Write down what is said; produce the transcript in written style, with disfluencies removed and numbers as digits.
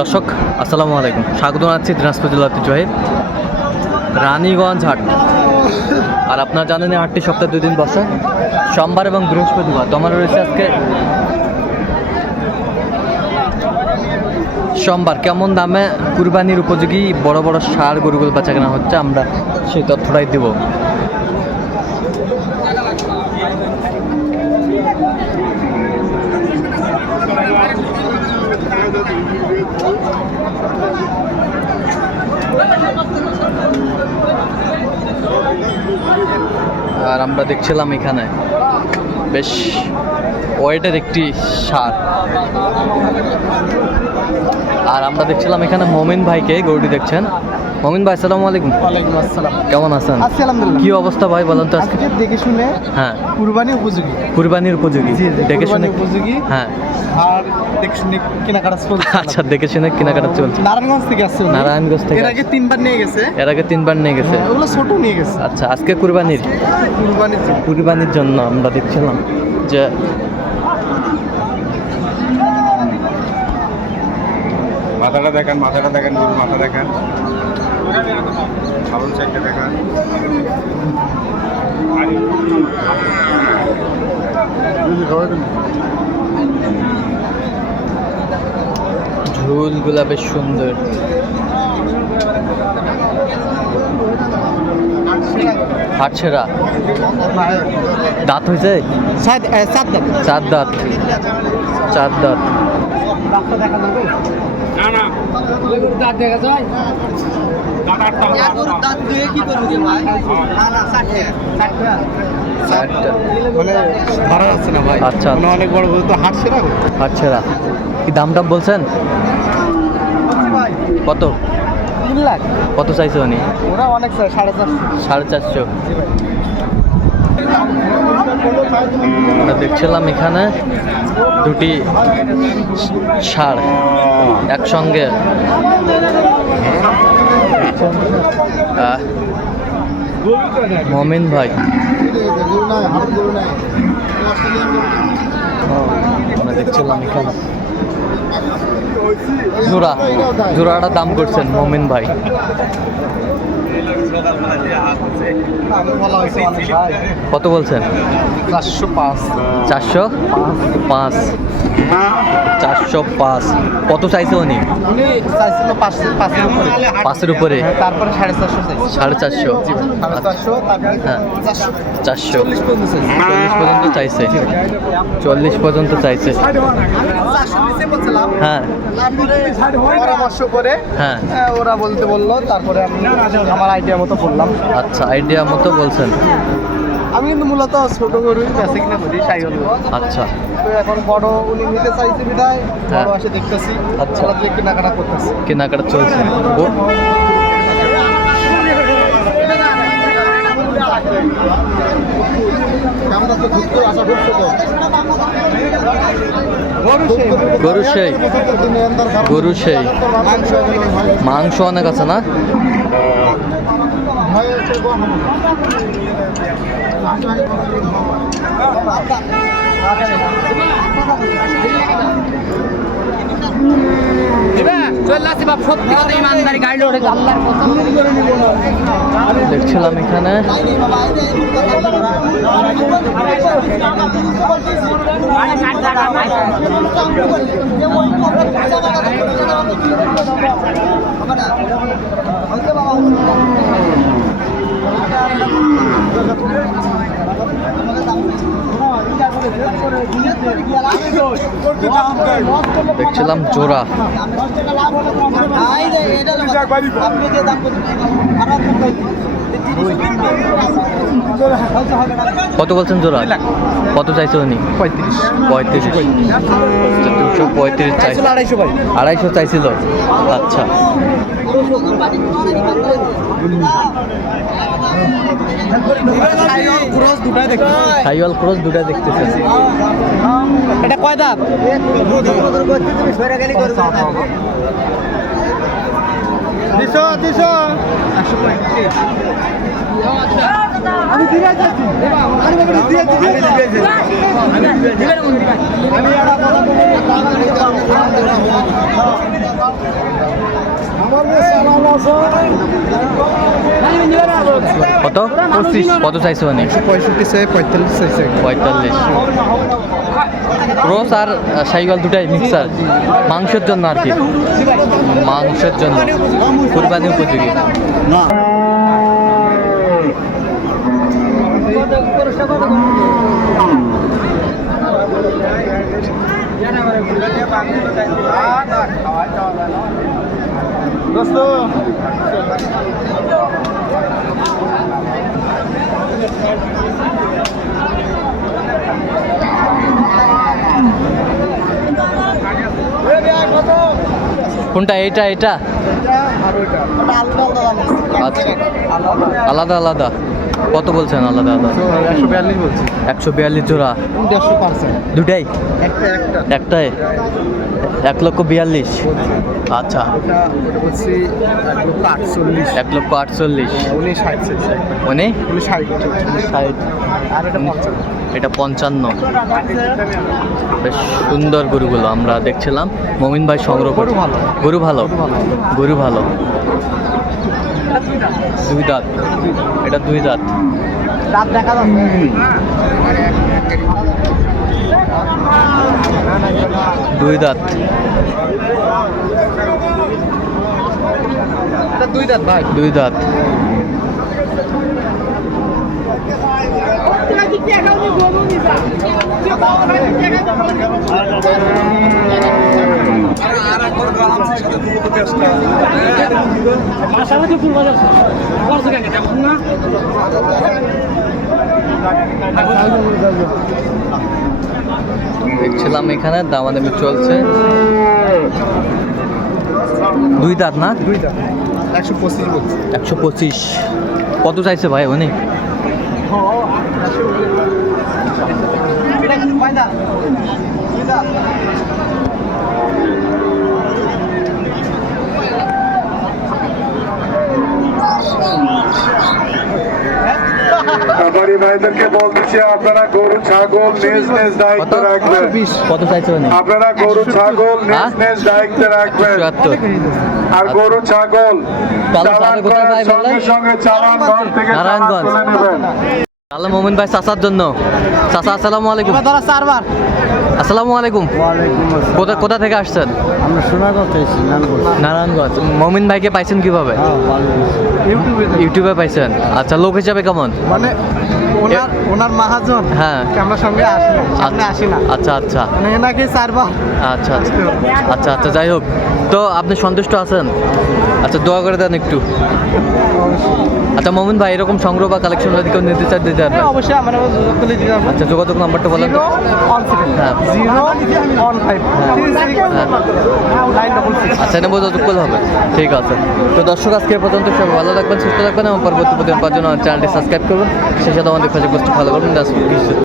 দর্শক আসসালামু আলাইকুম, স্বাগত জানাচ্ছি দিনাজপুর জেলার ঐতিহ্যবাহী রানীগঞ্জ হাট। আর আপনারা জানেন এই হাটটি সপ্তাহে 2 দিন বসে, সোমবার এবং বৃহস্পতিবার। তো আমার রয়েছে আজকে সোমবার। কেমন দামে কুরবানির উপযোগী বড় বড় ষাঁড় গরুগুলো বেচা কেনা হচ্ছে, আমরা সেই তথ্যটাই দেব। আর আমরা দেখছিলাম এখানে বেশ ওয়েটের একটি ষাঁড়। আর আমরা দেখছিলাম এখানে মমিন ভাইকে, গরুটি দেখছেন। মমিন ভাই আসসালামু আলাইকুম। ওয়ালাইকুম আসসালাম। কেমন আছেন? আছি আলহামদুলিল্লাহ। কি অবস্থা ভাই বলেন তো আজকে? দেখে শুনে হ্যাঁ, কুরবানি উপযোগী। কুরবানির উপযোগী দেখে শুনে উপযোগী। হ্যাঁ, আর দেখে শুনে কেনাকাটা চলছে। আচ্ছা, দেখে শুনে কেনাকাটা চলছে। নারায়ণগঞ্জ থেকে আসছে উনি। নারায়ণগঞ্জ থেকে এর আগে 3বার নিয়ে গেছে। এর আগে 3বার নিয়ে গেছে। ওগুলো ছোট নিয়ে গেছে। আচ্ছা, আজকে কুরবানির জন্য আমরা দেখছিলাম যে মাথাটা দেখেন, গরুর মাথা দেখেন, সামন সাইডটা দেখেন। ঝুলগুলা বেশ সুন্দর। হাটছেরা দাঁত হয়েছে? 4 দাঁত। 4 দাঁত। রাস্তা দেখা যাবে? না না, দাঁত দেখা যায়? দাঁত দিয়ে কি করবি ভাই? না না 60 মানে ধরা যাচ্ছে না ভাই। আচ্ছা, মানে অনেক বড় বড় তো হাটছেরা। হাটছেরা কি দাম বলছেন? কত 3 লাখ। কত চাইছে উনি? ওরা অনেক চাই, 450। 450। আমরা দেখছিলাম এখানে দুটি ষাঁড় একসঙ্গে। মমিন ভাই আমরা দেখছিলাম এখানে জোড়াটা দাম করছেন মমিন ভাই। কত বলছেন? 405। 405। 405। কত চাইছে উনি? উনি চাইছিল 5-5 এর উপরে। উপরে। তারপরে 450 চাইছে। 450। 450 তারপরে হ্যাঁ, 400। 400। 40 পর্যন্ত চাইছে। 40 পর্যন্ত চাইছে। 40 পর্যন্ত চাইছে। 400 নিচে বলছিলাম। হ্যাঁ তারপরে পরামর্শ করে হ্যাঁ। ওরা বললো, তারপরে আমি আমার আইডিয়া মতো বললাম। আচ্ছা, আইডিয়া মতো বলছেন। আমি কিন্তু মূলত ছোট গরুই বেচে কিনা করি, সাইকেল। আচ্ছা, তো এখন বড় উনি নিতে চাইছে বিধায় হ্যাঁ। বড় আসে দেখতেছি। আচ্ছা। ওরা দিয়ে কেনাকাটা করতেছি। কেনাকাটা চলছে। গরু সেই মাংস অনেক আছে না? দেখছিলাম এখানে দেখছিলাম জোড়া। কত বলছেন জোড়া? কত চাইছে উনি? 35। 235 চাইছিল। 250 চাইছিল। আচ্ছা, সাইওয়াল ক্রস দুটা দেখতেছেন। এটা কয় দাঁত? আমি দিয়ে যাচ্ছি আমি কত কত চাইছো মানে 65 চাই 45 চাইছে 45 ক্রস আর সাইকেল দুটাই মিক্সার মাংসের জন্য আর কি মাংসের জন্য কুরবানি উপযোগী দোস্ত কোনটা এটা এটা আচ্ছা আলাদা আলাদা কত বলছেন আলাদা আলাদা 142 বলছি 142 জোড়া 150% দুটাই একটা একটাই 1,42,000 আচ্ছা ওটা বলছি 1,48,000 উনি 60 চাইছে মানে উনি 60 ষাট আর এটা 55 এটা 55 বেশ সুন্দর গরুগুলো আমরা দেখছিলাম মমিন ভাই সংগ্রহ করে গরু ভালো। গরু ভালো গরু ভালো দুই দাঁত এটা দুই দাঁত দাঁত দেখা যাচ্ছে দুই দাঁত এটা দুই দাঁত ভাই দুই দাঁত দেখছিলাম এখানে দামাদামি চলছে দুই দাঁত না দুই দাঁত 125 বলছি 125 কত চাইছে ভাই উনি এটা কিন্তু ফায়দা দুই দাঁত ব্যাপারী ভাইদেরকে বলতেছি আপনারা গরু ছাগল নিজ নিজ দায়িত্ব কত? রাখবেন কত চাইছে উনি আপনারা গরু ছাগল হ্যাঁ? নিজ নিজ দায়িত্বে রাখবেন 74 আর গরু ছাগল তাহলে চালান কোথায় করার ভাই সঙ্গে বললেন? সঙ্গে চালান ঘর থেকে চালান নারায়ণগঞ্জ। তুলে নেবেন তাহলে মোমিন ভাই চাচার জন্য চাচা আসসালামু আলাইকুম ধরা চারবার আসসালামু আলাইকুম কোথা কোথা থেকে আসছেন আমরা সোনাগঞ্জ থেকে নারায়ণগঞ্জ মমিন ভাইকে পাইছেন কিভাবে ইউটিউবে পাইছেন আচ্ছা লোক হিসাবে কেমন মানে ওনার মহাজন হ্যাঁ ক্যামেরার সঙ্গে আসে না সামনে আসে না আচ্ছা আচ্ছা মানে এনাকে চারবার আচ্ছা আচ্ছা আচ্ছা আচ্ছা যাই হোক তো আপনি সন্তুষ্ট আছেন আচ্ছা দোয়া করে দেন একটু আচ্ছা মোমিন ভাই এরকম সংগ্রহ বা কালেকশন যদি কেউ নিতে চায় দিতে পারবেন অবশ্যই আমরা যোগাযোগ করে দিতে পারবো আচ্ছা যোগাযোগ নাম্বারটা বলেন তো। 015 আচ্ছা এটা বোঝা করলে হবে ঠিক আছে তো দর্শক আজকে এ পর্যন্ত সবাই ভালো থাকবেন সুস্থ থাকবেন এবং পরবর্তী প্রতিদিন পাওয়ার জন্য চ্যানেলটি সাবস্ক্রাইব করবেন সেই সাথে আমাদের ফেসবুক পোস্ট ফলো করবেন